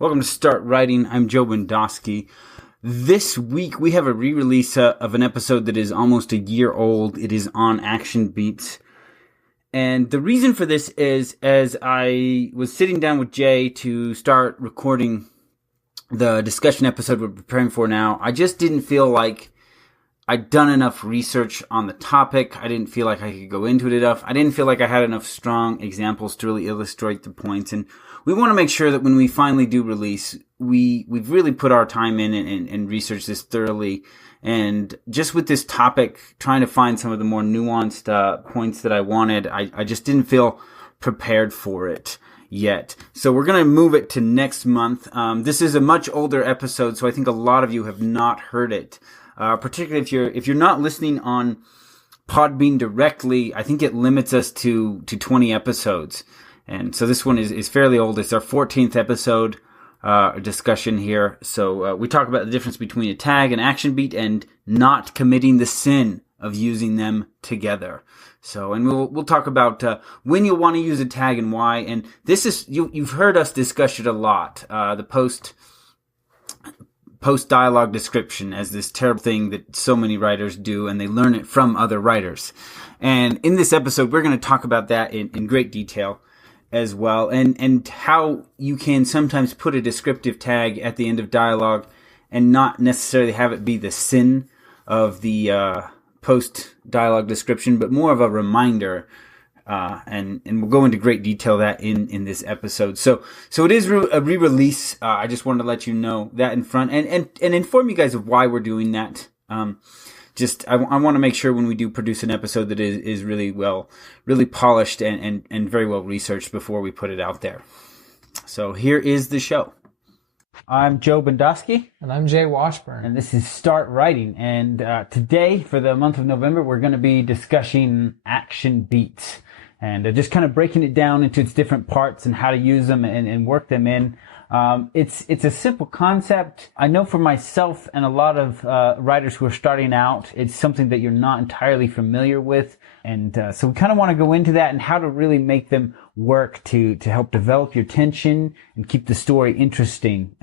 Welcome to Start Writing. I'm Joe Bendosky. This week we have a re-release of an episode that is almost a year old. It is on Action Beats. And the reason for this is as I was sitting down with Jay to start recording the discussion episode we're preparing for now, I just didn't feel like I'd done enough research on the topic. I didn't feel like I could go into it enough. I didn't feel like I had enough strong examples to really illustrate the points. And we want to make sure that when we finally do release, we've really put our time in and researched this thoroughly. And just with this topic, trying to find some of the more nuanced points that I wanted, I just didn't feel prepared for it yet. So we're going to move it to next month. This is a much older episode, so I think a lot of you have not heard it. Particularly if you're not listening on Podbean directly, I think it limits us to 20 episodes. And so this one is fairly old. It's our 14th episode discussion here. So we talk about the difference between a tag and action beat and not committing the sin of using them together. So, and we'll talk about when you'll want to use a tag and why. And this is you've heard us discuss it a lot. The post dialogue description as this terrible thing that so many writers do, and they learn it from other writers. And in this episode, we're going to talk about that in great detail as well, and how you can sometimes put a descriptive tag at the end of dialogue and not necessarily have it be the sin of the post dialogue description, but more of a reminder. And we'll go into great detail that in this episode. So it is a re-release. I just wanted to let you know that in front and inform you guys of why we're doing that. I want to make sure when we do produce an episode that is really polished and very well researched before we put it out there. So here is the show. I'm Joe Bendosky. And I'm Jay Washburn. And this is Start Writing. And today, for the month of November, we're going to be discussing action beats. And just kind of breaking it down into its different parts and how to use them and work them in. It's a simple concept. I know for myself and a lot of writers who are starting out, it's something that you're not entirely familiar with. And so we kind of want to go into that and how to really make them work to help develop your tension and keep the story interesting,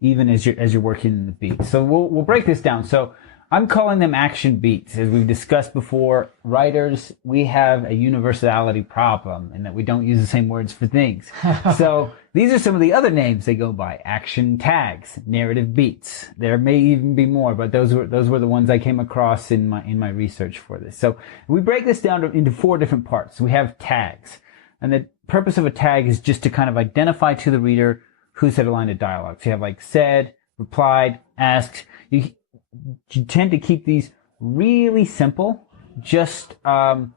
even as you're working in the beats. So we'll break this down. So I'm calling them action beats. As we've discussed before, writers, we have a universality problem in that we don't use the same words for things. So these are some of the other names they go by. Action tags, narrative beats. There may even be more, but those were the ones I came across in my research for this. So we break this down into 4 different parts. We have tags. And the purpose of a tag is just to kind of identify to the reader who said a line of dialogue. So you have like said, replied, asked. You tend to keep these really simple, just so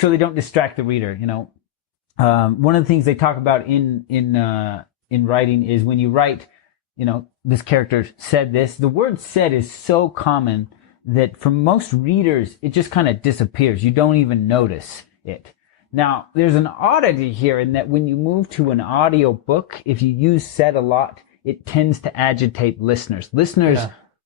they don't distract the reader. You know, one of the things they talk about in writing is when you write, you know, this character said this. The word "said" is so common that for most readers it just kind of disappears. You don't even notice it. Now, there's an oddity here in that when you move to an audio book, if you use "said" a lot, it tends to agitate listeners. Listeners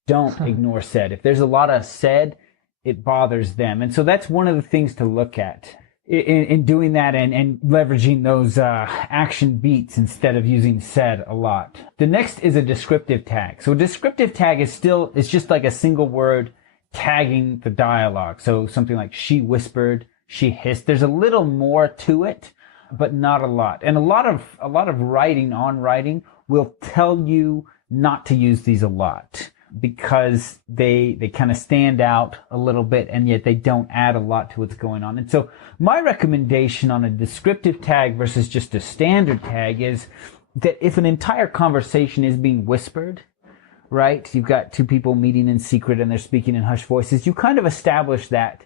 don't ignore said. If there's a lot of said, it bothers them. And so that's one of the things to look at in doing that and leveraging those action beats instead of using said a lot. The next is a descriptive tag. So a descriptive tag is just like a single word tagging the dialogue. So something like she whispered, she hissed. There's a little more to it, but not a lot. And a lot of writing will tell you not to use these a lot, because they kind of stand out a little bit and yet they don't add a lot to what's going on. And so my recommendation on a descriptive tag versus just a standard tag is that if an entire conversation is being whispered, right? You've got 2 people meeting in secret and they're speaking in hushed voices. You kind of establish that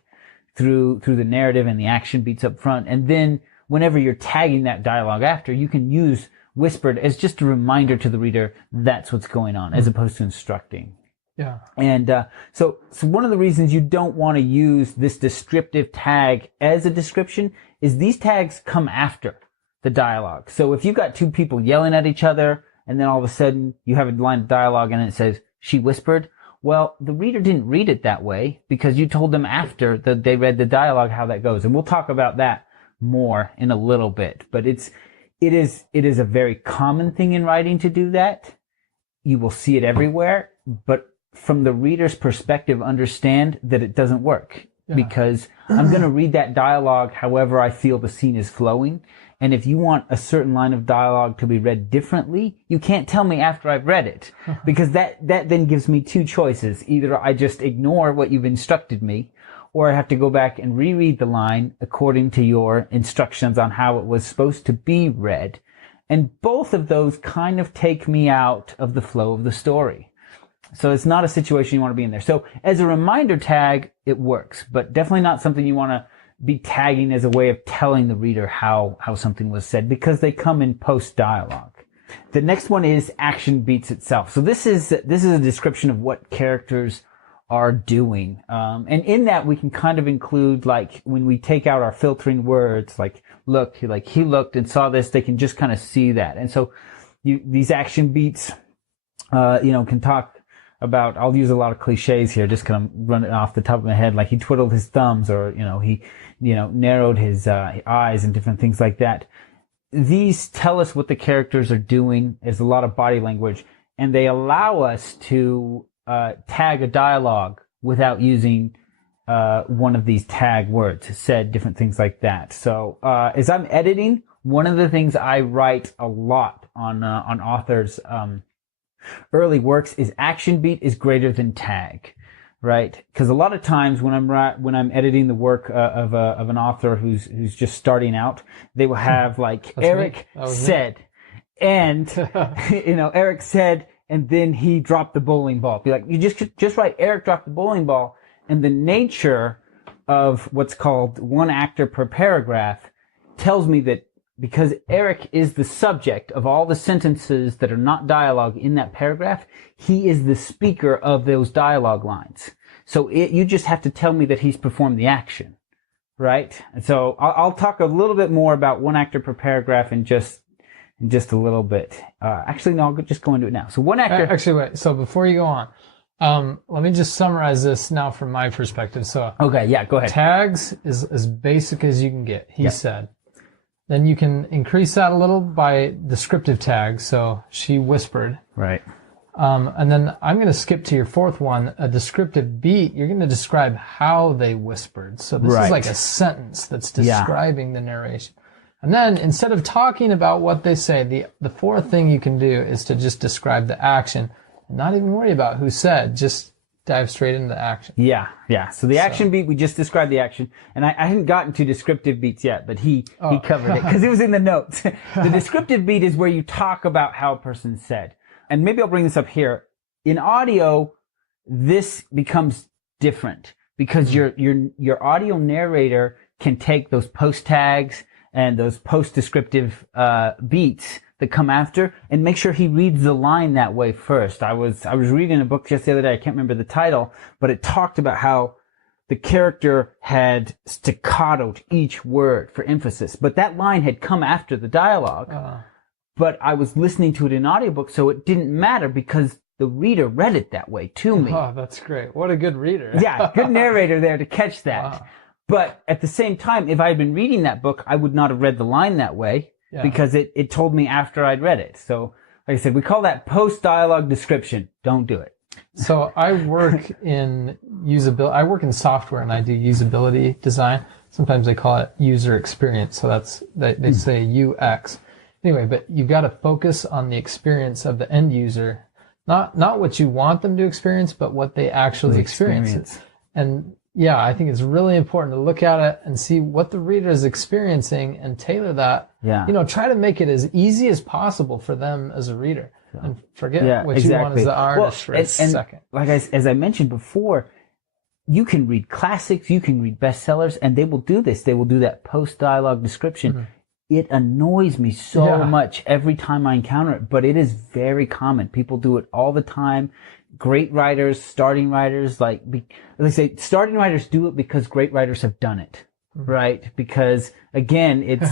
through the narrative and the action beats up front. And then whenever you're tagging that dialogue after, you can use whispered as just a reminder to the reader that's what's going on, as opposed to instructing. Yeah. And so one of the reasons you don't want to use this descriptive tag as a description is these tags come after the dialogue. So if you've got 2 people yelling at each other and then all of a sudden you have a line of dialogue and it says, she whispered, well, the reader didn't read it that way because you told them after that they read the dialogue how that goes. And we'll talk about that more in a little bit. But It is a very common thing in writing to do that. You will see it everywhere, but from the reader's perspective, understand that it doesn't work because I'm going to read that dialogue however I feel the scene is flowing. And if you want a certain line of dialogue to be read differently, you can't tell me after I've read it because that then gives me two choices. Either I just ignore what you've instructed me, or I have to go back and reread the line according to your instructions on how it was supposed to be read. And both of those kind of take me out of the flow of the story. So it's not a situation you want to be in there. So as a reminder tag, it works, but definitely not something you want to be tagging as a way of telling the reader how something was said, because they come in post dialogue. The next one is action beats itself. So this is a description of what characters are doing. And in that we can kind of include, like, when we take out our filtering words, like look, like he looked and saw this, they can just kind of see that. And so these action beats, can talk about, I'll use a lot of cliches here, just kind of run it off the top of my head, like he twiddled his thumbs, or, he narrowed his eyes and different things like that. These tell us what the characters are doing. There's a lot of body language, and they allow us to tag a dialogue without using one of these tag words, said, different things like that. So as I'm editing, one of the things I write a lot on authors' early works is action beat is greater than tag, right? Because a lot of times when I'm editing the work of an author who's just starting out, they will have like Eric said, and Eric said, and then he dropped the bowling ball. Be like, you just write Eric dropped the bowling ball, and the nature of what's called one actor per paragraph tells me that because Eric is the subject of all the sentences that are not dialogue in that paragraph, he is the speaker of those dialogue lines. So you just have to tell me that he's performed the action, right? And so I'll talk a little bit more about one actor per paragraph in just a little bit. Actually, no, I'll just go into it now. So one actor. Actually, wait. So before you go on, let me just summarize this now from my perspective. So okay, yeah, go ahead. Tags is as basic as you can get. He said. Then you can increase that a little by descriptive tags. So she whispered. Right. And then I'm going to skip to your fourth one, a descriptive beat. You're going to describe how they whispered. So this is like a sentence that's describing the narration. And then instead of talking about what they say, the fourth thing you can do is to just describe the action and not even worry about who said, just dive straight into the action. Yeah. So the action beat, we just described the action. And I hadn't gotten to descriptive beats yet, but he covered it because it was in the notes. The descriptive beat is where you talk about how a person said. And maybe I'll bring this up here. In audio, this becomes different because your audio narrator can take those post tags and those post descriptive beats that come after and make sure he reads the line that way first. I was reading a book just the other day, I can't remember the title, but it talked about how the character had staccatoed each word for emphasis, but that line had come after the dialogue. But I was listening to it in audiobook, so it didn't matter because the reader read it that way to me. Oh, that's great. What a good reader. Yeah, good narrator there to catch that. Wow. But at the same time, if I had been reading that book, I would not have read the line that way because it told me after I'd read it. So, like I said, we call that post-dialogue description. Don't do it. So I work in usability. I work in software and I do usability design. Sometimes they call it user experience. So they say UX. Anyway, but you've got to focus on the experience of the end user, not what you want them to experience, but what they actually experience. And yeah, I think it's really important to look at it and see what the reader is experiencing and tailor that. Yeah. Try to make it as easy as possible for them as a reader. And forget what you want as the artist for a second. Like as I mentioned before, you can read classics, you can read bestsellers, and they will do this. They will do that post-dialogue description. Mm-hmm. It annoys me so much every time I encounter it, but it is very common. People do it all the time. Great writers, starting writers, like they say, starting writers do it because great writers have done it, right? Because again, it's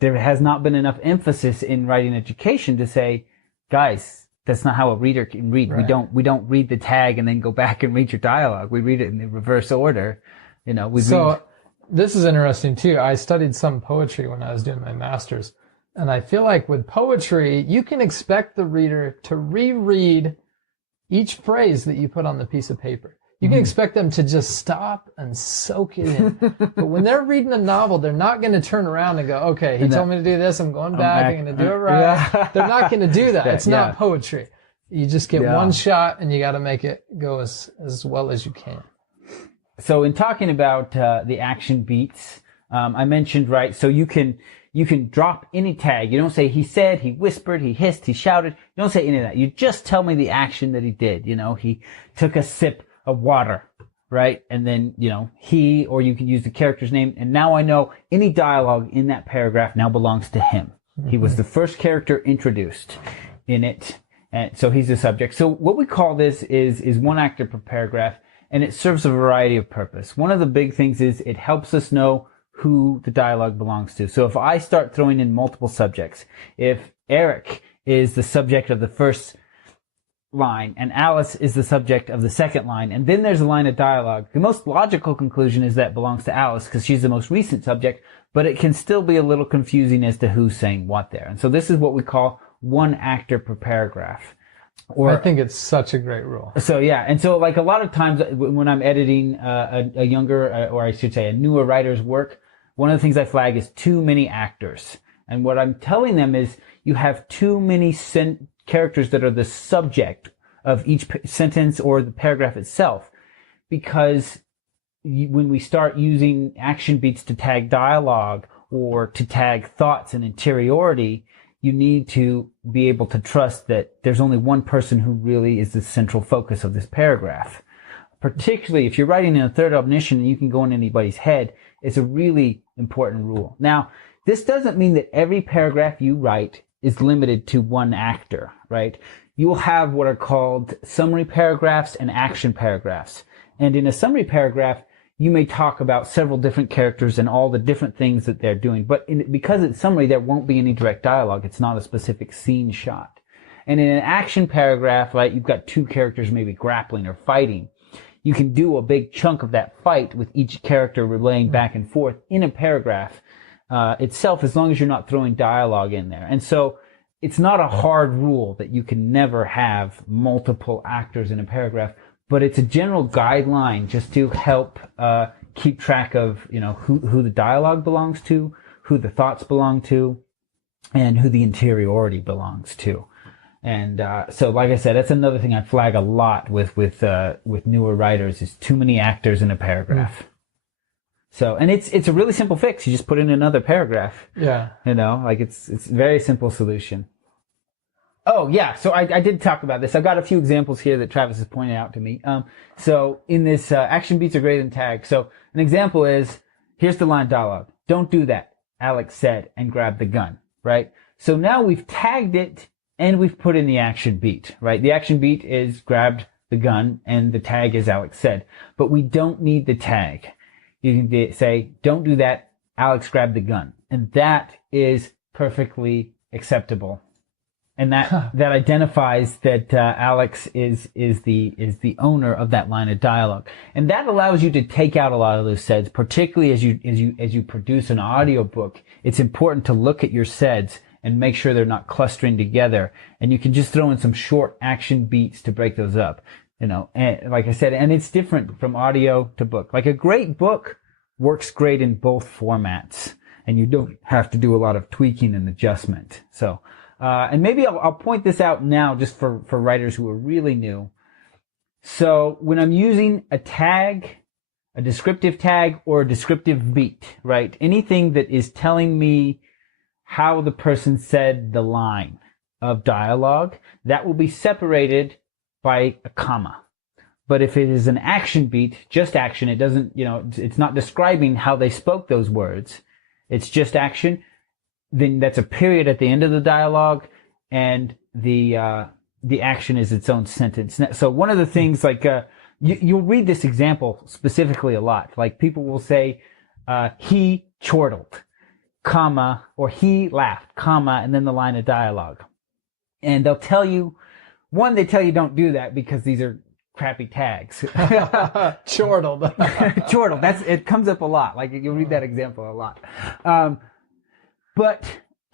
there has not been enough emphasis in writing education to say, guys, that's not how a reader can read. Right. We don't read the tag and then go back and read your dialogue. We read it in the reverse order. This is interesting too. I studied some poetry when I was doing my master's. And I feel like with poetry, you can expect the reader to reread each phrase that you put on the piece of paper. You can expect them to just stop and soak it in. But when they're reading a novel, they're not going to turn around and go, okay, he told me to do this. I'm going back. I'm going to do it right. Yeah. They're not going to do that. It's not poetry. You just get one shot and you got to make it go as well as you can. So in talking about the action beats, I mentioned, right, so you can drop any tag. You don't say he said, he whispered, he hissed, he shouted. You don't say any of that. You just tell me the action that he did. You know, he took a sip of water, right? And then, you know, he, or you can use the character's name. And now I know any dialogue in that paragraph now belongs to him. Mm-hmm. He was the first character introduced in it. And so he's the subject. So what we call this is one actor per paragraph, and it serves a variety of purpose. One of the big things is it helps us know who the dialogue belongs to. So if I start throwing in multiple subjects, if Eric is the subject of the first line and Alice is the subject of the second line, and then there's a line of dialogue, the most logical conclusion is that belongs to Alice because she's the most recent subject, but it can still be a little confusing as to who's saying what there. And so this is what we call one actor per paragraph. Or I think it's such a great rule. So yeah, and so like a lot of times when I'm editing a younger, or I should say a newer writer's work, one of the things I flag is too many actors. And what I'm telling them is you have too many characters that are the subject of each sentence or the paragraph itself, because when we start using action beats to tag dialogue or to tag thoughts and interiority, you need to be able to trust that there's only one person who really is the central focus of this paragraph. Particularly if you're writing in a third omniscient and you can go in anybody's head, it's a really important rule. Now, this doesn't mean that every paragraph you write is limited to one actor, right? You will have what are called summary paragraphs and action paragraphs. And in a summary paragraph, you may talk about several different characters and all the different things that they're doing. But because it's summary, there won't be any direct dialogue. It's not a specific scene shot. And in an action paragraph, right, you've got two characters maybe grappling or fighting. You can do a big chunk of that fight with each character relaying back and forth in a paragraph itself, as long as you're not throwing dialogue in there. And so it's not a hard rule that you can never have multiple actors in a paragraph, but it's a general guideline just to help keep track of, you know, who the dialogue belongs to, who the thoughts belong to, and who the interiority belongs to. And so, like I said, that's another thing I flag a lot with newer writers is too many actors in a paragraph. So, and it's a really simple fix. You just put in another paragraph. Yeah. You know, like it's a very simple solution. Oh, yeah. So I did talk about this. I've got a few examples here that Travis has pointed out to me. So in this, action beats are greater than tags. So an example is, here's the line dialogue. Don't do that, Alex said, and grabbed the gun, right? So now we've tagged it and we've put in the action beat, right? The action beat is grabbed the gun and the tag is Alex said. But we don't need the tag. You can say, don't do that, Alex grabbed the gun. And that is perfectly acceptable. And that identifies that Alex is the owner of that line of dialogue, and that allows you to take out a lot of those saids. Particularly as you produce an audiobook, it's important to look at your saids and make sure they're not clustering together. And you can just throw in some short action beats to break those up. You know, and like I said, and it's different from audio to book. Like a great book works great in both formats, and you don't have to do a lot of tweaking and adjustment. So. And maybe I'll point this out now just for writers who are really new. So when I'm using a tag, a descriptive tag, or a descriptive beat, right? Anything that is telling me how the person said the line of dialogue, that will be separated by a comma. But if it is an action beat, just action, it doesn't, you know, it's not describing how they spoke those words. It's just action. Then that's a period at the end of the dialogue, and the action is its own sentence. So one of the things, like you'll read this example specifically a lot. Like people will say, he chortled, comma, or he laughed, comma, and then the line of dialogue. And they'll tell you, they tell you don't do that because these are crappy tags. Chortled. Chortled. It comes up a lot. Like you'll read that example a lot. But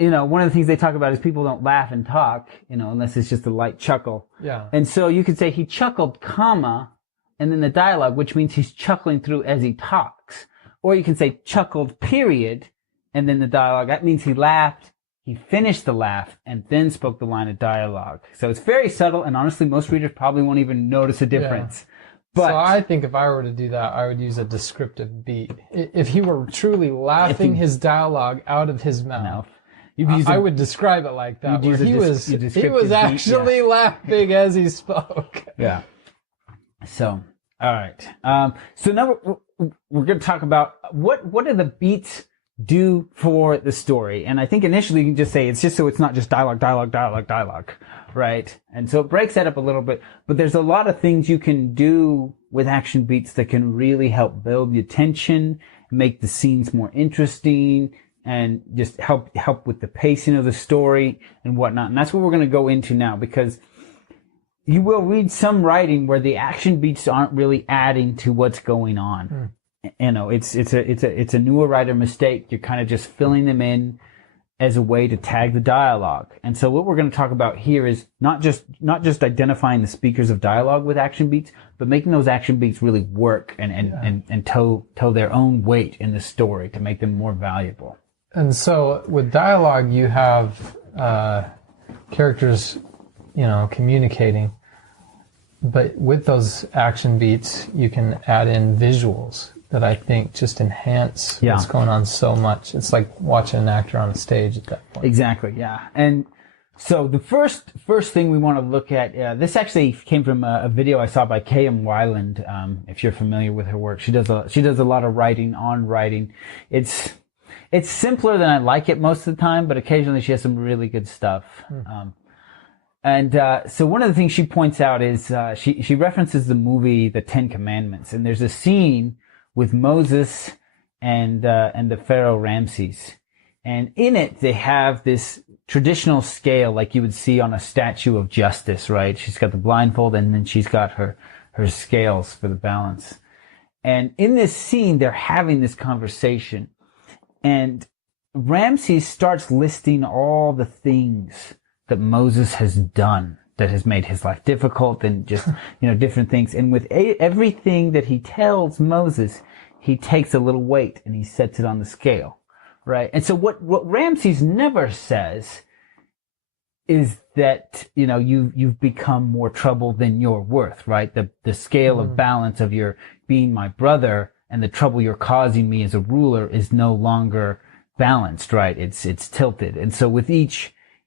one of the things they talk about is people don't laugh and talk, unless it's just a light chuckle. Yeah. And so you could say he chuckled, comma, and then the dialogue, which means he's chuckling through as he talks. Or you can say chuckled, period, and then the dialogue. That means he laughed, he finished the laugh, and then spoke the line of dialogue. So it's very subtle, and honestly, most readers probably won't even notice a difference. Yeah. But so I think if I were to do that, I would use a descriptive beat. If he were truly laughing his dialogue out of his mouth, I would describe it like that. Where he was actually laughing as he spoke. Yeah. So, all right. So now we're going to talk about what do the beats do for the story. And I think initially you can just say it's just so it's not just dialogue, right? And so it breaks that up a little bit. But there's a lot of things you can do with action beats that can really help build the tension, make the scenes more interesting, and just help with the pacing of the story and whatnot. And that's what we're going to go into now, because you will read some writing where the action beats aren't really adding to what's going on. It's a newer writer mistake. You're kind of just filling them in as a way to tag the dialogue. And so what we're going to talk about here is not just identifying the speakers of dialogue with action beats, but making those action beats really work and tow their own weight in the story to make them more valuable. And so with dialogue, you have characters, communicating. But with those action beats, you can add in visuals that I think just enhance what's going on so much. It's like watching an actor on a stage at that point. Exactly, yeah. And so the first thing we want to look at, this actually came from a video I saw by K.M. Weiland. If you're familiar with her work, she does a lot of writing on writing. It's simpler than I like it most of the time, but occasionally she has some really good stuff. So one of the things she points out is she references the movie The Ten Commandments, and there's a scene with Moses and the Pharaoh Ramses, and in it they have this traditional scale like you would see on a statue of justice, right? She's got the blindfold, and then she's got her scales for the balance. And in this scene, they're having this conversation, and Ramses starts listing all the things that Moses has done that has made his life difficult, and just, different things. And with everything that he tells Moses, he takes a little weight and he sets it on the scale, right? And so what Ramses never says is that, you've become more trouble than you're worth, right? The scale of balance of your being my brother and the trouble you're causing me as a ruler is no longer balanced, right? It's tilted. And so with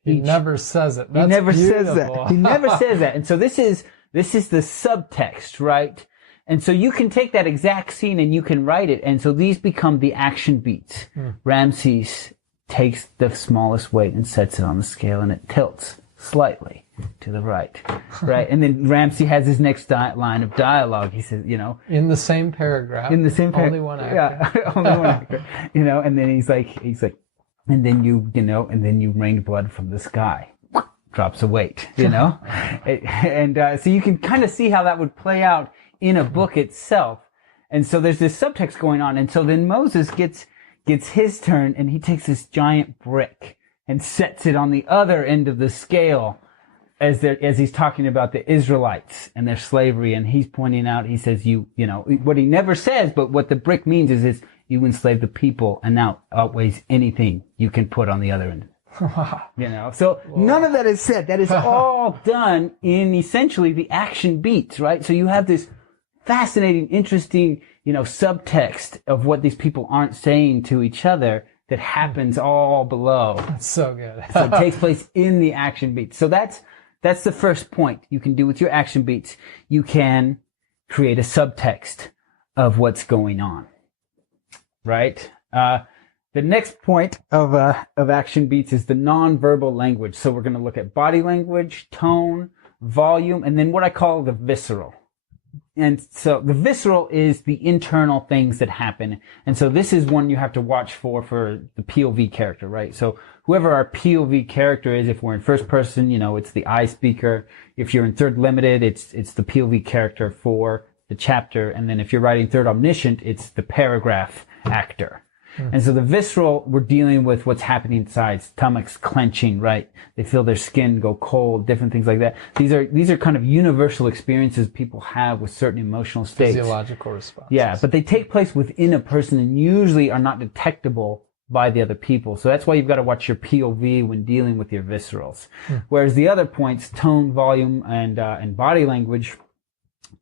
he never says it. He never says that. He never says that. And so this is the subtext, right? And so you can take that exact scene and you can write it. And so these become the action beats. Ramses takes the smallest weight and sets it on the scale, and it tilts slightly to the right, right? And then Ramsey has his next line of dialogue. He says, in the same paragraph. Only one actor. Yeah, only one actor. And then he's like, and then and then you rained blood from the sky. Drops of weight, And so you can kind of see how that would play out in a book itself. And so there's this subtext going on. And so then Moses gets his turn, and he takes this giant brick and sets it on the other end of the scale as he's talking about the Israelites and their slavery. And he's pointing out, he says, what he never says, but what the brick means is you enslaved the people, and now outweighs anything you can put on the other end. So none of that is said. That is all done in essentially the action beats, right? So you have this fascinating, interesting, subtext of what these people aren't saying to each other that happens all below. That's so good. So it takes place in the action beats. So that's the first point you can do with your action beats. You can create a subtext of what's going on. Right? The next point of action beats is the nonverbal language. So we're going to look at body language, tone, volume, and then what I call the visceral. And so the visceral is the internal things that happen. And so this is one you have to watch for the POV character, right? So whoever our POV character is, if we're in first person, it's the I speaker. If you're in third limited, it's the POV character for the chapter. And then if you're writing third omniscient, it's the paragraph actor. And so the visceral, we're dealing with what's happening inside, stomachs clenching, right? They feel their skin go cold, different things like that. These are kind of universal experiences people have with certain emotional states. Physiological responses. Yeah, but they take place within a person and usually are not detectable by the other people. So that's why you've got to watch your POV when dealing with your viscerals. Whereas the other points, tone, volume, and body language,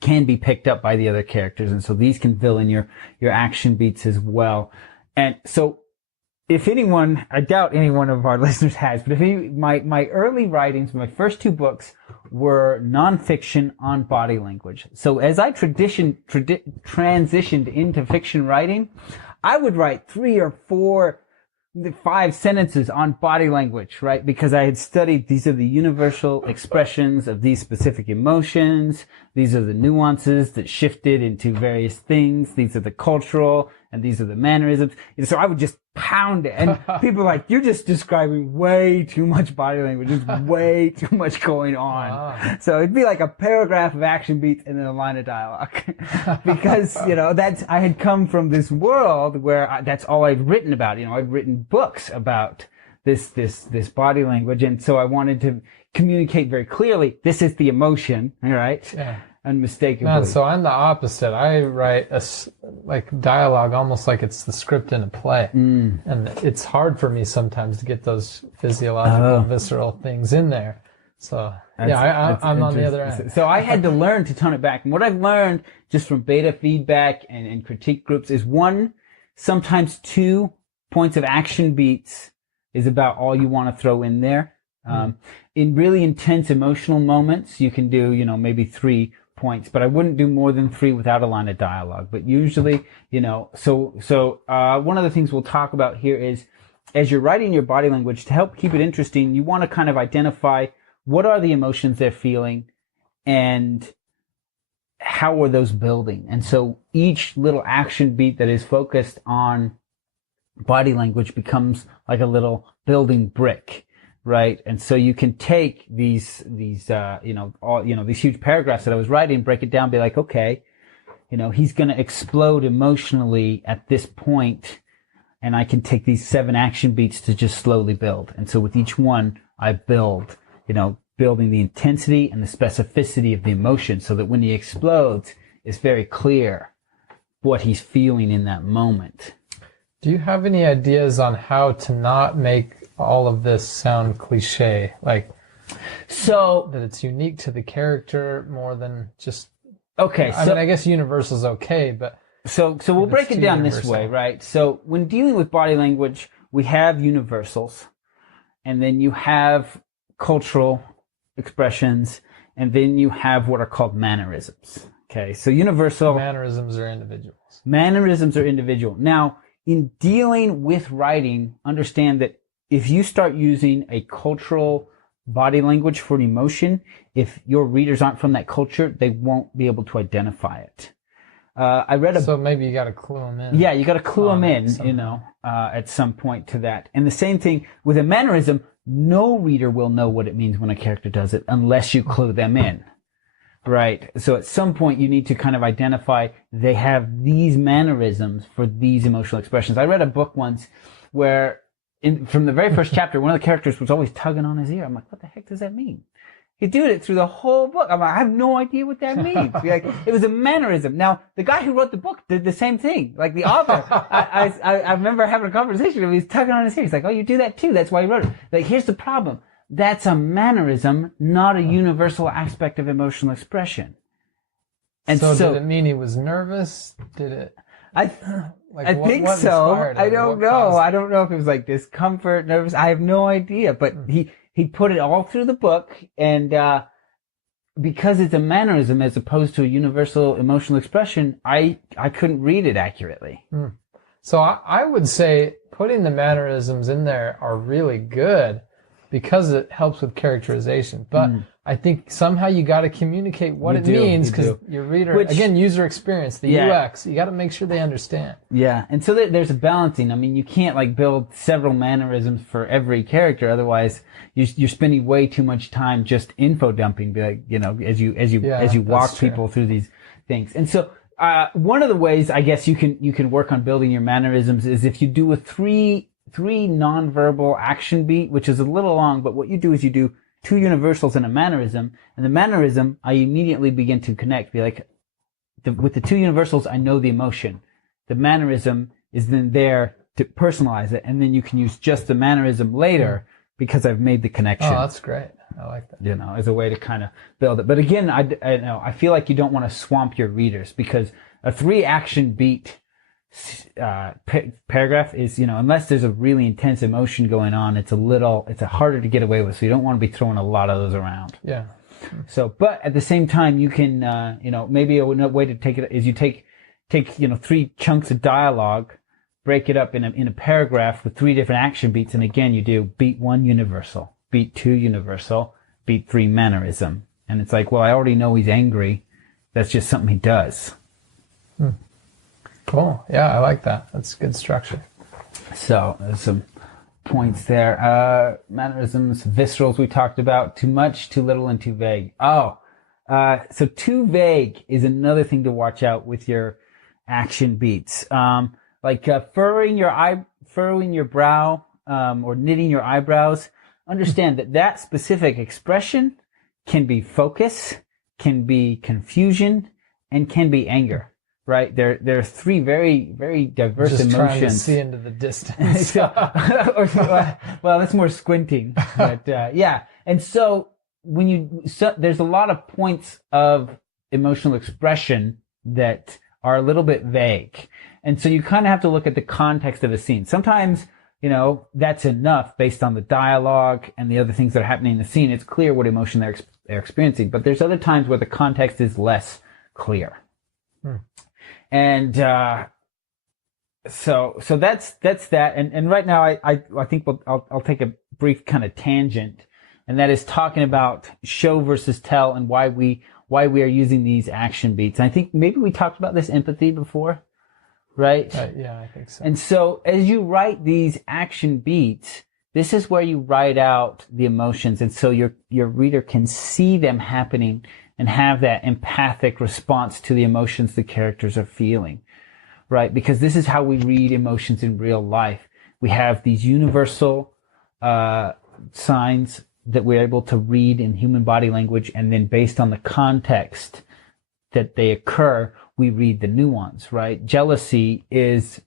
can be picked up by the other characters. And so these can fill in your action beats as well. And so if anyone, I doubt any one of our listeners has, but my early writings, my first two books were nonfiction on body language. So as I transitioned into fiction writing, I would write 3 or 4, 5 sentences on body language, right? Because I had studied these are the universal expressions of these specific emotions. These are the nuances that shifted into various things. These are the cultural and these are the mannerisms. And so I would just pound it. And people are like, you're just describing way too much body language. There's way too much going on. Wow. So it'd be like a paragraph of action beats and then a line of dialogue. Because, I had come from this world where that's all I'd written about. I'd written books about this body language. And so I wanted to communicate very clearly, this is the emotion, all right? Yeah. Unmistakably. Man, so I'm the opposite. I write dialogue almost like it's the script in a play. And it's hard for me sometimes to get those physiological, visceral things in there. So, I'm on the other end. So I had to learn to tone it back. And what I've learned just from beta feedback and critique groups is 1, sometimes 2 points of action beats is about all you want to throw in there. In really intense emotional moments, you can do, maybe 3 points, but I wouldn't do more than 3 without a line of dialogue. But usually, so one of the things we'll talk about here is as you're writing your body language, to help keep it interesting, you want to kind of identify what are the emotions they're feeling and how are those building. And so each little action beat that is focused on body language becomes like a little building brick. Right. And so you can take these huge paragraphs that I was writing, break it down, be like, okay, he's going to explode emotionally at this point, and I can take these 7 action beats to just slowly build. And so with each one, I build, building the intensity and the specificity of the emotion so that when he explodes, it's very clear what he's feeling in that moment. Do you have any ideas on how to not make all of this sound cliche, so that it's unique to the character more than just I guess universal's okay, but so we'll break it down this way, right? So when dealing with body language, we have universals, and then you have cultural expressions, and then you have what are called mannerisms. Okay, so universal mannerisms are individual. Now, in dealing with writing, understand that if you start using a cultural body language for an emotion, if your readers aren't from that culture, they won't be able to identify it. So maybe you got to clue them in. Yeah, you got to clue them in, at some point to that. And the same thing with a mannerism, no reader will know what it means when a character does it unless you clue them in. Right. So at some point you need to kind of identify they have these mannerisms for these emotional expressions. I read a book once where from the very first chapter, one of the characters was always tugging on his ear. I'm like, what the heck does that mean? He's doing it through the whole book. I'm like, I have no idea what that means. It was a mannerism. Now, the guy who wrote the book did the same thing. Like the author, I remember having a conversation with him. He's tugging on his ear. He's like, oh, you do that too. That's why you wrote it. Here's the problem. That's a mannerism, not a universal aspect of emotional expression. And so did it mean he was nervous? Did it? I think so. I don't know. I don't know if it was like discomfort, nervous. I have no idea. But he put it all through the book, and because it's a mannerism as opposed to a universal emotional expression, I couldn't read it accurately. So I would say putting the mannerisms in there are really good because it helps with characterization. But I think somehow you got to communicate what it means because your reader, again, user experience, the UX, you got to make sure they understand. Yeah, and so there's a balancing. I mean, you can't build several mannerisms for every character, otherwise you're spending way too much time just info dumping. As you walk people through these things. And so one of the ways I guess you can work on building your mannerisms is if you do a three nonverbal action beat, which is a little long, but what you do is you do 2 universals and a mannerism, and the mannerism I immediately begin to connect. Be like, with the 2 universals, I know the emotion. The mannerism is then there to personalize it, and then you can use just the mannerism later because I've made the connection. Oh, that's great. I like that. You know, as a way to kind of build it. But again, I feel like you don't want to swamp your readers, because a 3 action beat paragraph is, unless there's a really intense emotion going on, it's harder to get away with. So you don't want to be throwing a lot of those around. Yeah. So, but at the same time, you can, maybe a way to take it is you take 3 chunks of dialogue, break it up in a paragraph with 3 different action beats. And again, you do beat 1 universal, beat 2 universal, beat 3 mannerism. And it's like, well, I already know he's angry. That's just something he does. Cool. Yeah, I like that. That's good structure. So there's some points there. Mannerisms, viscerals we talked about. Too much, too little, and too vague. So too vague is another thing to watch out with your action beats. Like furrowing your brow, or knitting your eyebrows. Understand that specific expression can be focus, can be confusion, and can be anger. Right? There are 3 very, very diverse just emotions. Trying to see into the distance. Well, that's more squinting. But yeah. And so there's a lot of points of emotional expression that are a little bit vague. And so you kind of have to look at the context of a scene. Sometimes, that's enough based on the dialogue and the other things that are happening in the scene. It's clear what emotion they're experiencing. But there's other times where the context is less clear. And so that's that. And right now I think I'll take a brief kind of tangent, and that is talking about show versus tell and why we are using these action beats. And I think maybe we talked about this empathy before, right? Yeah, I think so. And so as you write these action beats, this is where you write out the emotions, and so your reader can see them happening and have that empathic response to the emotions the characters are feeling, right? Because this is how we read emotions in real life. We have these universal signs that we're able to read in human body language, and then based on the context that they occur, we read the nuance, right? Jealousy is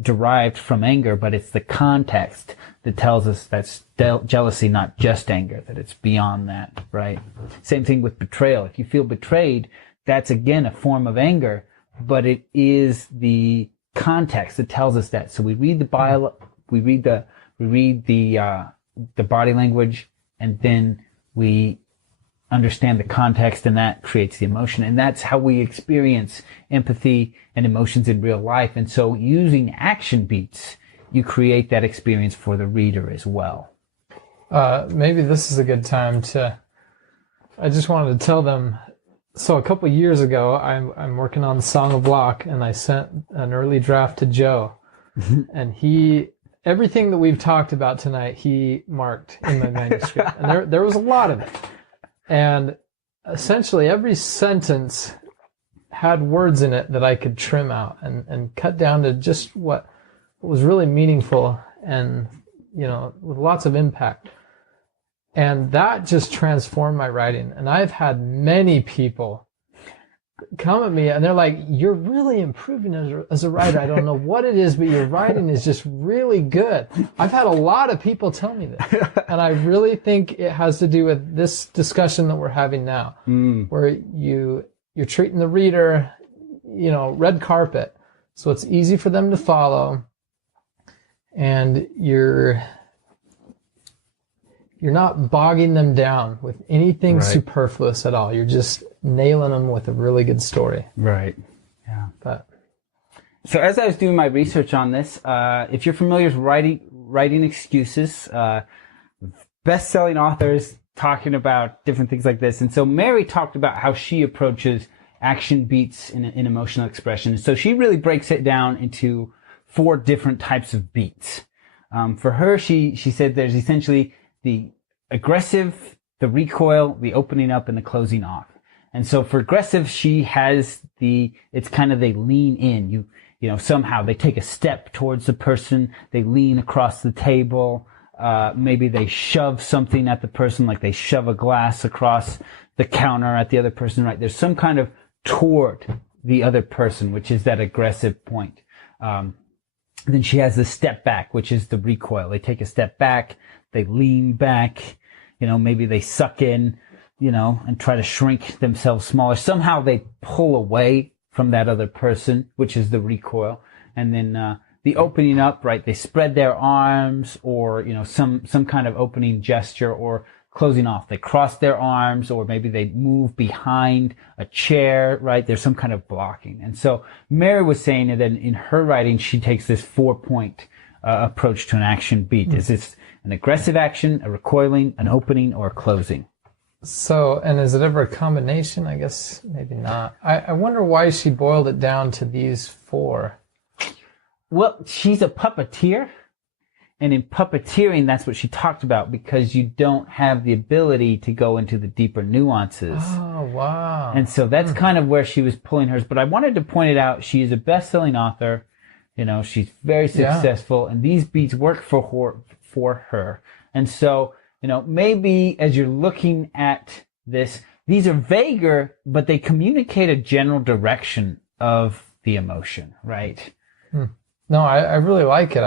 derived from anger, but it's the context that tells us that's jealousy, not just anger, that it's beyond that, right? Same thing with betrayal. If you feel betrayed, that's again a form of anger, but it is the context that tells us that. So we read the body language, and then we understand the context, and that creates the emotion. And that's how we experience empathy and emotions in real life. And so using action beats, you create that experience for the reader as well. Maybe this is a good time I just wanted to tell them, so a couple years ago, I'm working on the Song of Locke, and I sent an early draft to Joe, and everything that we've talked about tonight, he marked in my manuscript. And there was a lot of it. And essentially every sentence had words in it that I could trim out and cut down to just what was really meaningful and, with lots of impact. And that just transformed my writing. And I've had many people come at me and they're like, you're really improving as a writer. I don't know what it is, but your writing is just really good. I've had a lot of people tell me this. And I really think it has to do with this discussion that we're having now, where you're treating the reader, red carpet. So it's easy for them to follow. And you're not bogging them down with anything superfluous at all. You're just nailing them with a really good story. Right. Yeah. So as I was doing my research on this, if you're familiar with writing excuses, best-selling authors talking about different things like this. And so Mary talked about how she approaches action beats in emotional expression. So she really breaks it down into 4 different types of beats. For her, she said there's essentially the aggressive, the recoil, the opening up, and the closing off. And so for aggressive, she has it's kind of, they lean in. You know, somehow they take a step towards the person, they lean across the table, maybe they shove something at the person, like they shove a glass across the counter at the other person, right? There's some kind of toward the other person, which is that aggressive point. Then she has the step back, which is the recoil. They take a step back, they lean back, you know, maybe they suck in, you know, and try to shrink themselves smaller. Somehow they pull away from that other person, which is the recoil. And then the opening up, right? They spread their arms, or, you know, some kind of opening gesture, or closing off. They cross their arms, or maybe they move behind a chair, right? There's some kind of blocking. And so Mary was saying that in her writing, she takes this 4-point approach to an action beat. Is this an aggressive action, a recoiling, an opening, or a closing? So, and is it ever a combination? I guess maybe not. I wonder why she boiled it down to these 4. Well, she's a puppeteer. And in puppeteering, that's what she talked about, because you don't have the ability to go into the deeper nuances. Oh, wow. And so that's kind of where she was pulling hers. But I wanted to point it out. She is a best-selling author. You know, she's very successful, and these beats work for her. And so, you know, maybe as you're looking at this, these are vaguer, but they communicate a general direction of the emotion, right? No, I really like it.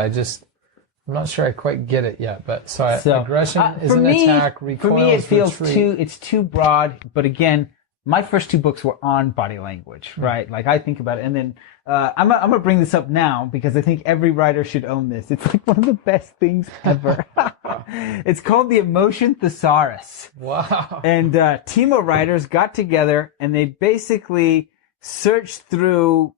I'm not sure I quite get it yet, but so aggression is an attack, recoil. For me, it feels retreat. it's too broad. But again, my first 2 books were on body language, right? Like, I think about it, and then I'm gonna bring this up now because I think every writer should own this. It's like one of the best things ever. It's called the Emotion Thesaurus. Wow! And team of writers got together and they basically searched through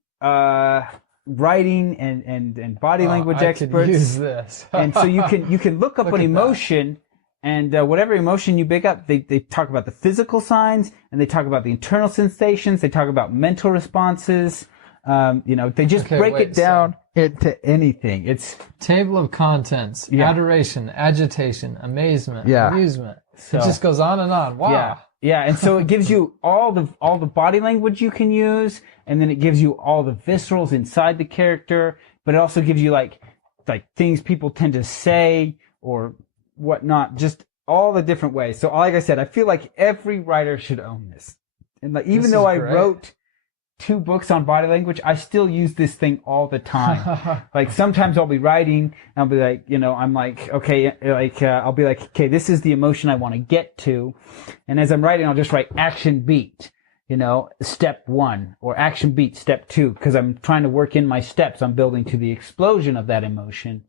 writing and body language experts. I could use this. And so you can look up an emotion, and whatever emotion you pick up, they talk about the physical signs, and they talk about the internal sensations, they talk about mental responses. You know, they just break it down into anything. It's table of contents, adoration, agitation, amazement, amusement. So, it just goes on and on. Wow. Yeah, and so it gives you all the body language you can use, and then it gives you all the viscerals inside the character, but it also gives you like things people tend to say or whatnot, just all the different ways. So like I said, I feel like every writer should own this. And like, even though I wrote 2 books on body language, I still use this thing all the time. Like, sometimes I'll be writing and I'll be like, you know, I'm like, okay, like, I'll be like, okay, this is the emotion I want to get to. And as I'm writing, I'll just write action beat, you know, step 1, or action beat step 2, because I'm trying to work in my steps. I'm building to the explosion of that emotion.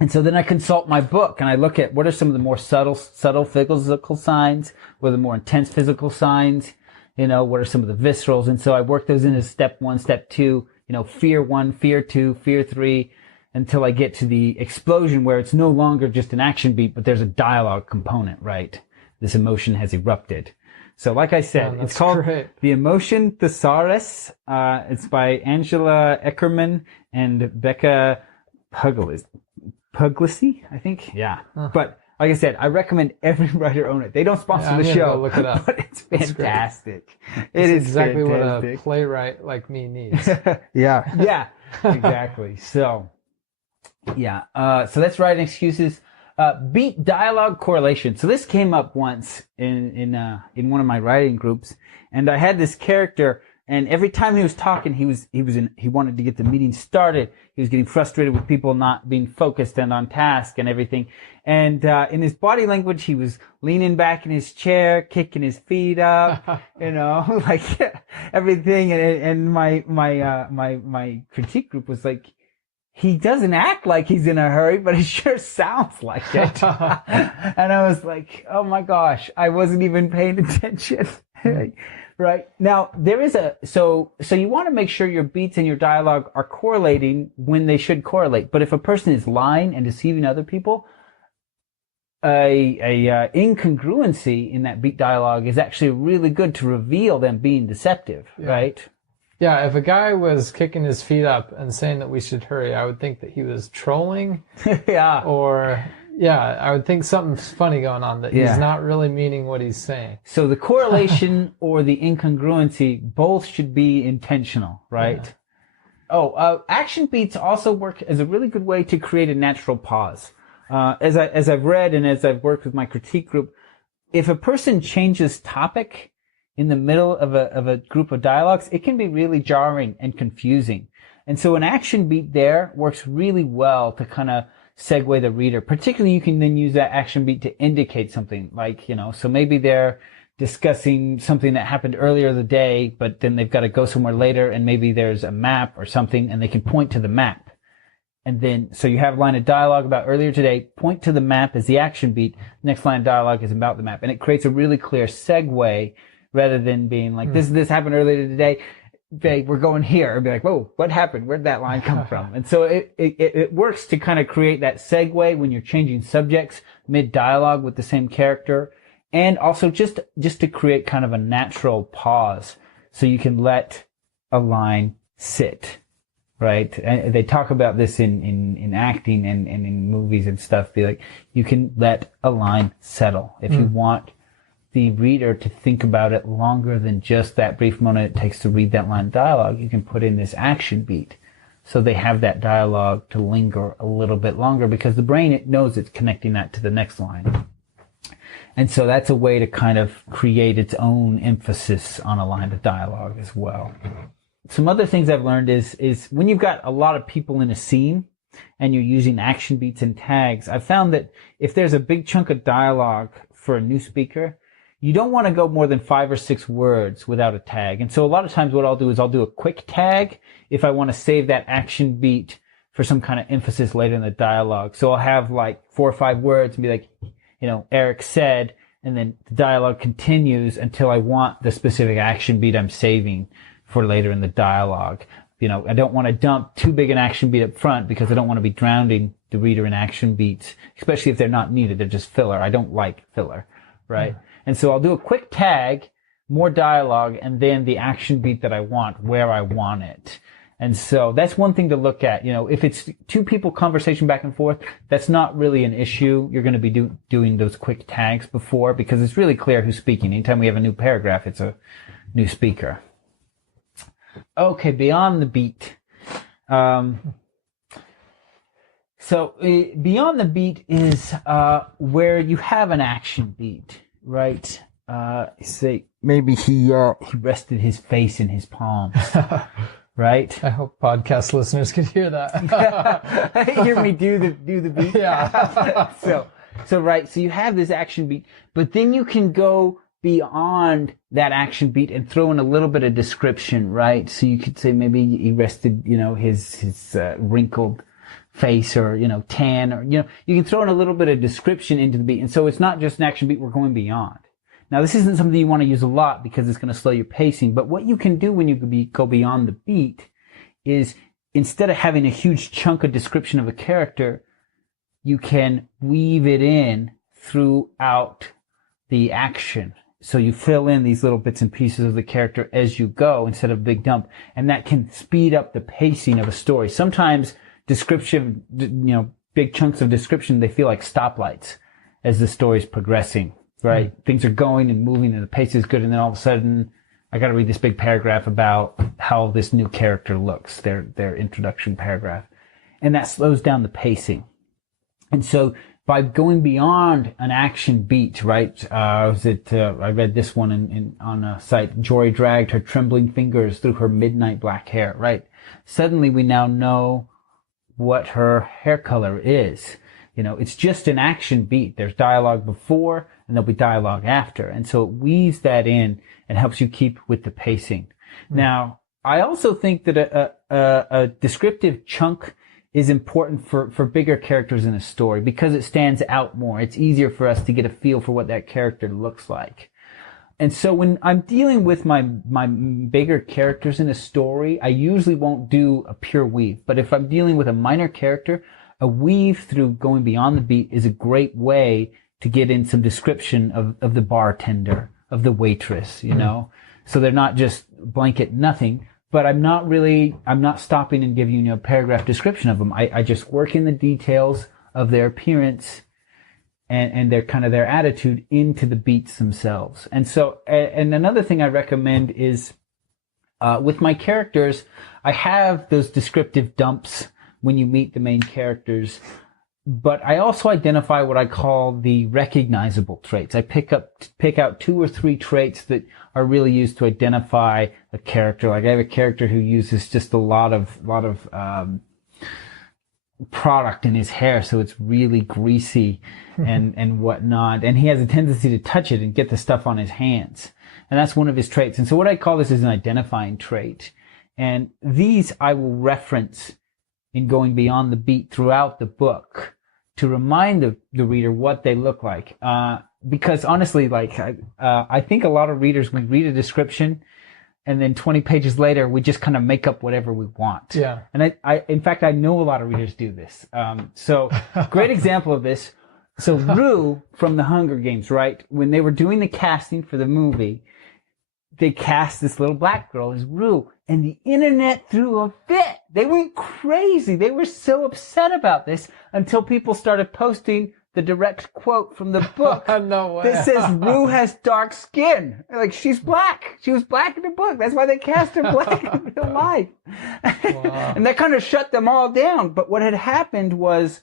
And so then I consult my book and I look at what are some of the more subtle physical signs, what are the more intense physical signs. You know, what are some of the viscerals? And so I work those into step 1, step 2, you know, fear 1, fear 2, fear 3, until I get to the explosion where it's no longer just an action beat, but there's a dialogue component, right? This emotion has erupted. So like I said, it's called The Emotion Thesaurus. It's by Angela Eckerman and Becca Puglisi, I think. Yeah. But like I said, I recommend every writer own it. They don't sponsor the show, look it up. But it's fantastic. It's exactly what a playwright like me needs. Yeah, exactly. So, so that's writing excuses. Beat dialogue correlation. So this came up once in one of my writing groups, and I had this character. And every time he was talking, he wanted to get the meeting started. He was getting frustrated with people not being focused and on task and everything. And in his body language, he was leaning back in his chair, kicking his feet up, you know, like everything. And my critique group was like, he doesn't act like he's in a hurry, but it sure sounds like it. And I was like, oh my gosh, I wasn't even paying attention. Right. Now, there is so you want to make sure your beats and your dialogue are correlating when they should correlate. But if a person is lying and deceiving other people, a incongruency in that beat dialogue is actually really good to reveal them being deceptive, right? Yeah, if a guy was kicking his feet up and saying that we should hurry, I would think that he was trolling. Yeah. Or, Yeah, I would think something's funny going on, that Yeah. he's not really meaning what he's saying. So the correlation or the incongruency, both should be intentional, right? Yeah. Action beats also work as a really good way to create a natural pause. As I've read and as I've worked with my critique group, if a person changes topic in the middle of a group of dialogues, it can be really jarring and confusing. And so an action beat there works really well to kind of segue the reader. Particularly, you can then use that action beat to indicate something, like, so maybe they're discussing something that happened earlier in the day, but then they've got to go somewhere later, and maybe there's a map or something, and they can point to the map. And then, so you have a line of dialogue about earlier today, point to the map as the action beat, next line of dialogue is about the map. And it creates a really clear segue, rather than being like, this happened earlier today, we're going here, and be like, whoa, what happened? Where'd that line come from? And so it works to kind of create that segue when you're changing subjects mid-dialogue with the same character. And also just to create kind of a natural pause, so you can let a line sit, right? And they talk about this in acting and in movies and stuff. Be like, you can let a line settle. If you want the reader to think about it longer than just that brief moment it takes to read that line of dialogue, you can put in this action beat, so they have that dialogue to linger a little bit longer, because the brain, it knows it's connecting that to the next line. And so that's a way to kind of create its own emphasis on a line of dialogue as well. Some other things I've learned is when you've got a lot of people in a scene and you're using action beats and tags, I've found that if there's a big chunk of dialogue for a new speaker, you don't want to go more than 5 or 6 words without a tag. And so a lot of times what I'll do is I'll do a quick tag if I want to save that action beat for some kind of emphasis later in the dialogue. So I'll have like 4 or 5 words and be like, Eric said, and then the dialogue continues until I want the specific action beat I'm saving for later in the dialogue. I don't want to dump too big an action beat up front, because I don't want to be drowning the reader in action beats, especially if they're not needed. They're just filler. I don't like filler, right? Yeah. And so I'll do a quick tag, more dialogue, and then the action beat that I want, where I want it. And so that's one thing to look at. If it's 2 people conversation back and forth, that's not really an issue. You're going to be doing those quick tags before, because it's really clear who's speaking. Anytime we have a new paragraph, it's a new speaker. Okay, beyond the beat. So beyond the beat is where you have an action beat, right? Say maybe he rested his face in his palms. Right? I hope podcast listeners could hear that. Hear me do the beat. Yeah. So right. So you have this action beat, but then you can go beyond that action beat and throw in a little bit of description, right? So you could say maybe he rested, his wrinkled face, or tan, or you can throw in a little bit of description into the beat, and so it's not just an action beat. We're going beyond. Now, this isn't something you want to use a lot, because it's going to slow your pacing. But what you can do when you go beyond the beat is, instead of having a huge chunk of description of a character, you can weave it in throughout the action. So you fill in these little bits and pieces of the character as you go, instead of a big dump. And that can speed up the pacing of a story. Sometimes description, big chunks of description, they feel like stoplights as the story's progressing. Right? Things are going and moving and the pace is good, and then all of a sudden I got to read this big paragraph about how this new character looks, their introduction paragraph. And that slows down the pacing. And so by going beyond an action beat, right? I read this one on a site. Jory dragged her trembling fingers through her midnight black hair, right? Suddenly we now know what her hair color is. It's just an action beat. There's dialogue before, and there'll be dialogue after. And so it weaves that in and helps you keep with the pacing. Now, I also think that a descriptive chunk is important for bigger characters in a story, because it stands out more. It's easier for us to get a feel for what that character looks like. And so when I'm dealing with my bigger characters in a story, I usually won't do a pure weave. But if I'm dealing with a minor character, a weave through going beyond the beat is a great way to get in some description of the bartender, of the waitress, So they're not just blanket nothing, but I'm not stopping and giving you a paragraph description of them. I just work in the details of their appearance and their kind of their attitude into the beats themselves. And so, and another thing I recommend is, with my characters, I have those descriptive dumps when you meet the main characters, but I also identify what I call the recognizable traits. I pick out 2 or 3 traits that are really used to identify a character. Like I have a character who uses just a lot of product in his hair, so it's really greasy and whatnot. And he has a tendency to touch it and get the stuff on his hands. And that's one of his traits. And so what I call this is an identifying trait. And these I will reference in going beyond the beat throughout the book to remind the reader what they look like. Because honestly, like, I think a lot of readers, we read a description and then 20 pages later, we just kind of make up whatever we want. Yeah. And in fact, I know a lot of readers do this. So great example of this. So Rue from the Hunger Games, right? When they were doing the casting for the movie, they cast this little black girl as Rue, and the internet threw a fit. They went crazy. They were so upset about this until people started posting the direct quote from the book No way. that says Rue has dark skin. Like, she's black. She was black in the book. That's why they cast her black in real life. Wow. And that kind of shut them all down. But what had happened was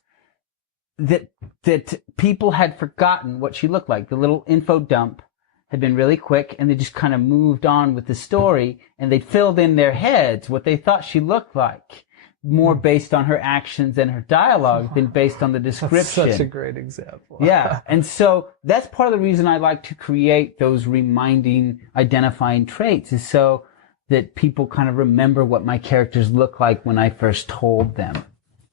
that people had forgotten what she looked like. The little info dump had been really quick, and they just kind of moved on with the story, and they filled in their heads what they thought she looked like, more based on her actions and her dialogue than based on the description. That's such a great example. Yeah. And so that's part of the reason I like to create those reminding, identifying traits, is so that people kind of remember what my characters look like when I first told them,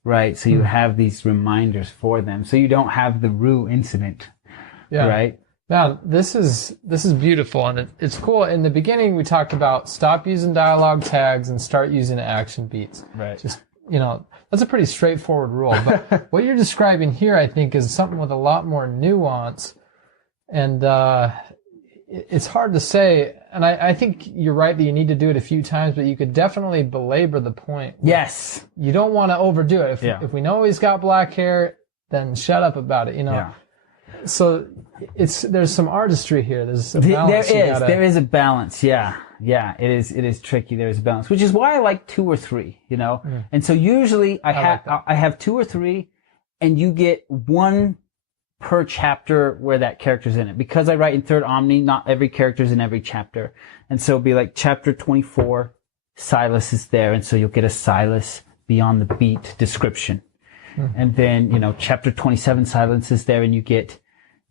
right? So you have these reminders for them, so you don't have the Rue incident, right? Now, this is beautiful, and it's cool. In the beginning, we talked about stop using dialogue tags and start using action beats. Right. Just, that's a pretty straightforward rule. But what you're describing here, I think, is something with a lot more nuance. And it's hard to say. And I think you're right that you need to do it a few times, but you could definitely belabor the point. Yes. You don't want to overdo it. If we know he's got black hair, then shut up about it, Yeah. So there's some artistry here. There's a balance. There is a balance. Yeah. It is tricky. There is a balance, which is why I like 2 or 3, And so usually I have 2 or 3, and you get 1 per chapter where that character's in it. Because I write in third omni, not every character's in every chapter. And so it'll be like chapter 24, Silas is there, and so you'll get a Silas beyond the beat description. And then, chapter 27, Silas is there, and you get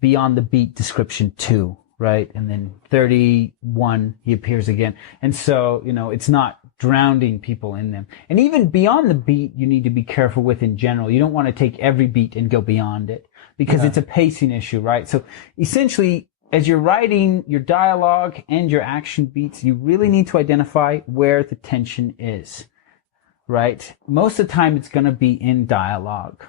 beyond the beat description 2, right? And then 31, he appears again. And so, it's not drowning people in them. And even beyond the beat, you need to be careful with in general. You don't want to take every beat and go beyond it, because it's a pacing issue, right? So essentially, as you're writing your dialogue and your action beats, you really need to identify where the tension is, right? Most of the time, it's going to be in dialogue,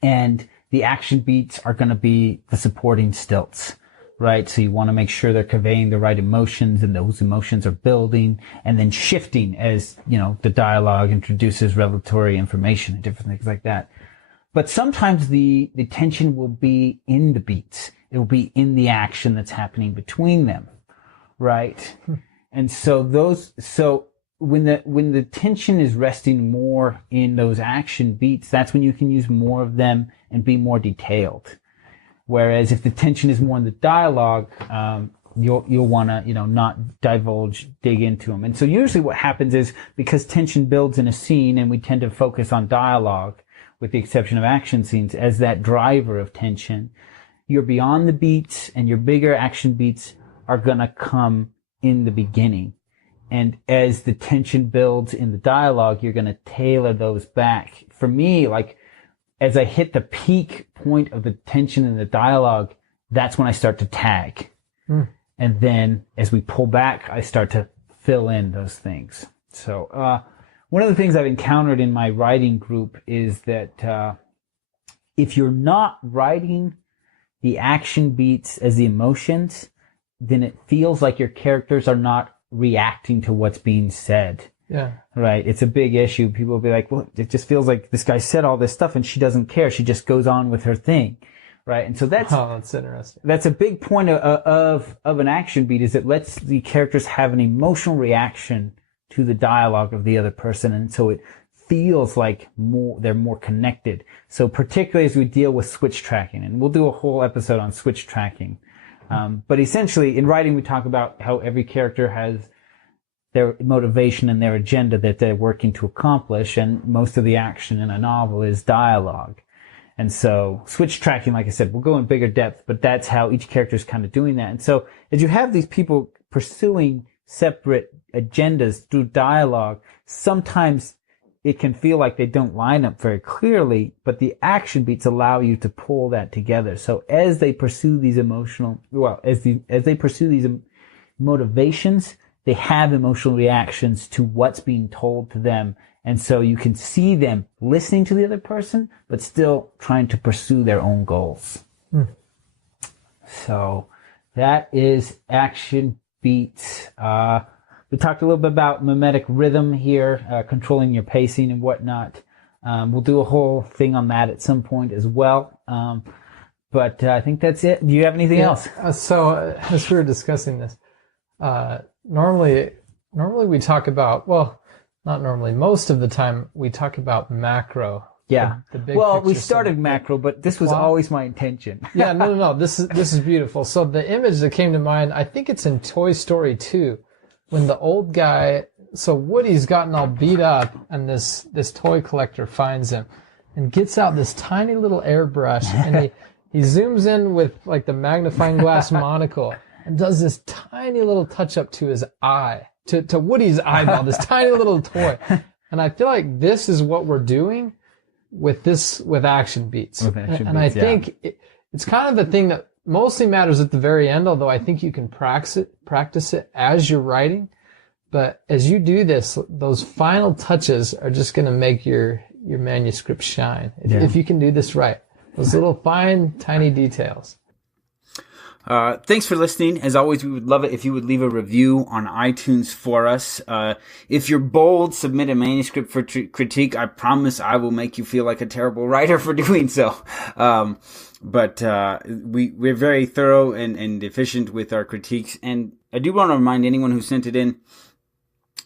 and the action beats are going to be the supporting stilts, right? So you want to make sure they're conveying the right emotions, and those emotions are building and then shifting as, the dialogue introduces revelatory information and different things like that. But sometimes the tension will be in the beats. It will be in the action that's happening between them, right? And so when the tension is resting more in those action beats, that's when you can use more of them and be more detailed. Whereas if the tension is more in the dialogue, you'll want to, not dig into them. And so usually what happens is, because tension builds in a scene, and we tend to focus on dialogue, with the exception of action scenes, as that driver of tension, your beyond the beats and your bigger action beats are going to come in the beginning. And as the tension builds in the dialogue, you're going to tailor those back. For me, like, as I hit the peak point of the tension in the dialogue, that's when I start to tag. And then as we pull back, I start to fill in those things. So, one of the things I've encountered in my writing group is that, if you're not writing the action beats as the emotions, then it feels like your characters are not reacting to what's being said. Yeah. Right. It's a big issue. People will be like, well, it just feels like this guy said all this stuff and she doesn't care. She just goes on with her thing. right? And so that's interesting. That's a big point of an action beat, is it lets the characters have an emotional reaction to the dialogue of the other person, and so it feels like they're more connected. So particularly as we deal with switch tracking, and we'll do a whole episode on switch tracking. But essentially, in writing, we talk about how every character has their motivation and their agenda that they're working to accomplish, and most of the action in a novel is dialogue. And so switch tracking, like I said, we'll go in bigger depth, but that's how each character is kind of doing that. And so as you have these people pursuing separate agendas through dialogue, sometimes it can feel like they don't line up very clearly, but the action beats allow you to pull that together. So as they pursue these as they pursue these motivations, they have emotional reactions to what's being told to them. And so you can see them listening to the other person, but still trying to pursue their own goals. So that is action beats. We talked a little bit about mimetic rhythm here, controlling your pacing and whatnot. We'll do a whole thing on that at some point as well. But I think that's it. Do you have anything else? So as we were discussing this, normally we talk about, well, not normally, most of the time we talk about macro. Yeah. The big well, we picture started macro, but this was always my intention. Yeah, no. This is beautiful. So the image that came to mind, I think it's in Toy Story 2, when the old guy, so Woody's gotten all beat up, and this toy collector finds him and gets out this tiny little airbrush, and he zooms in with like the magnifying glass monocle and does this tiny little touch up to his eye, to Woody's eyeball, this tiny little toy. And I feel like this is what we're doing with action beats. I think it's kind of the thing that mostly matters at the very end, although I think you can practice it as you're writing. But as you do this, those final touches are just going to make your manuscript shine. If you can do this right. Those little fine, tiny details. Thanks for listening. As always, we would love it if you would leave a review on iTunes for us. If you're bold, submit a manuscript for critique. I promise I will make you feel like a terrible writer for doing so. But we're very thorough and efficient with our critiques. And I do want to remind anyone who sent it in,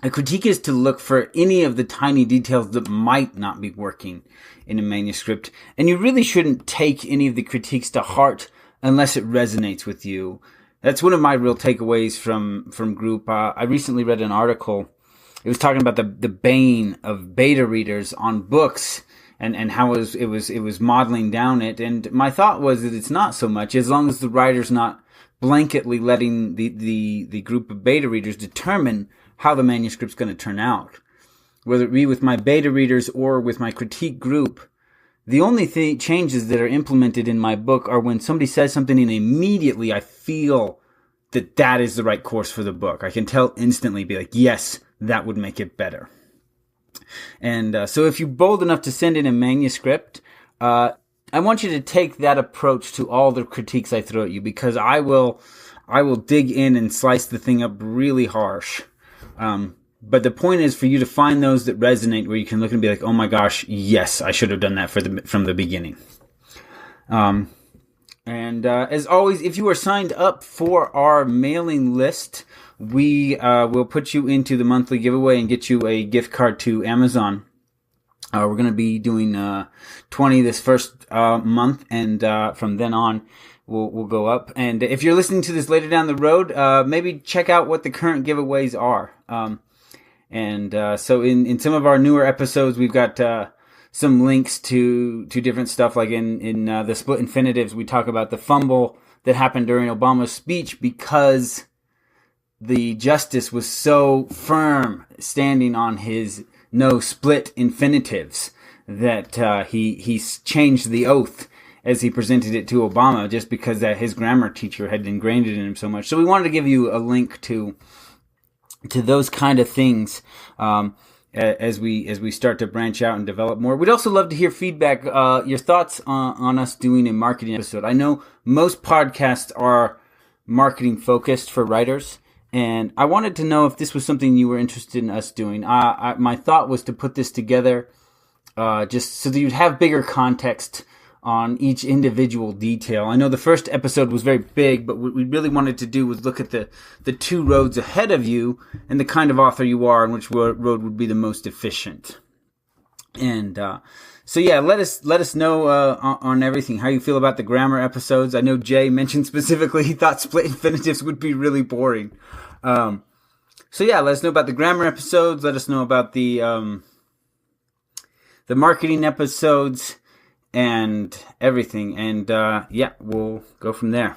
a critique is to look for any of the tiny details that might not be working in a manuscript. And you really shouldn't take any of the critiques to heart unless it resonates with you. That's one of my real takeaways from group. I recently read an article. It was talking about the bane of beta readers on books and how it was modeling down it. And my thought was that it's not so much, as long as the writer's not blanketly letting the group of beta readers determine how the manuscript's going to turn out. Whether it be with my beta readers or with my critique group, the only changes that are implemented in my book are when somebody says something and immediately I feel that is the right course for the book. I can tell instantly, be like, yes, that would make it better. And so if you're bold enough to send in a manuscript, I want you to take that approach to all the critiques I throw at you, because I will dig in and slice the thing up really harsh. But the point is for you to find those that resonate, where you can look and be like, oh my gosh, yes, I should have done that from the beginning. And as always, if you are signed up for our mailing list, we will put you into the monthly giveaway and get you a gift card to Amazon. We're going to be doing 20 this first month, and from then on, we'll go up. And if you're listening to this later down the road, maybe check out what the current giveaways are. So in some of our newer episodes, we've got some links to different stuff. Like in the split infinitives, we talk about the fumble that happened during Obama's speech because the justice was so firm standing on his no split infinitives that he changed the oath as he presented it to Obama, just because that his grammar teacher had ingrained it in him so much. So we wanted to give you a link to those kind of things as we start to branch out and develop more. We'd also love to hear feedback, your thoughts on us doing a marketing episode. I know most podcasts are marketing focused for writers, and I wanted to know if this was something you were interested in us doing. My thought was to put this together just so that you'd have bigger context on each individual detail. I know the first episode was very big, but what we really wanted to do was look at the two roads ahead of you and the kind of author you are and which road would be the most efficient. And so yeah, let us know on everything, how you feel about the grammar episodes. I know Jay mentioned specifically he thought split infinitives would be really boring. So yeah, let us know about the grammar episodes. Let us know about the marketing episodes and everything. And yeah, we'll go from there.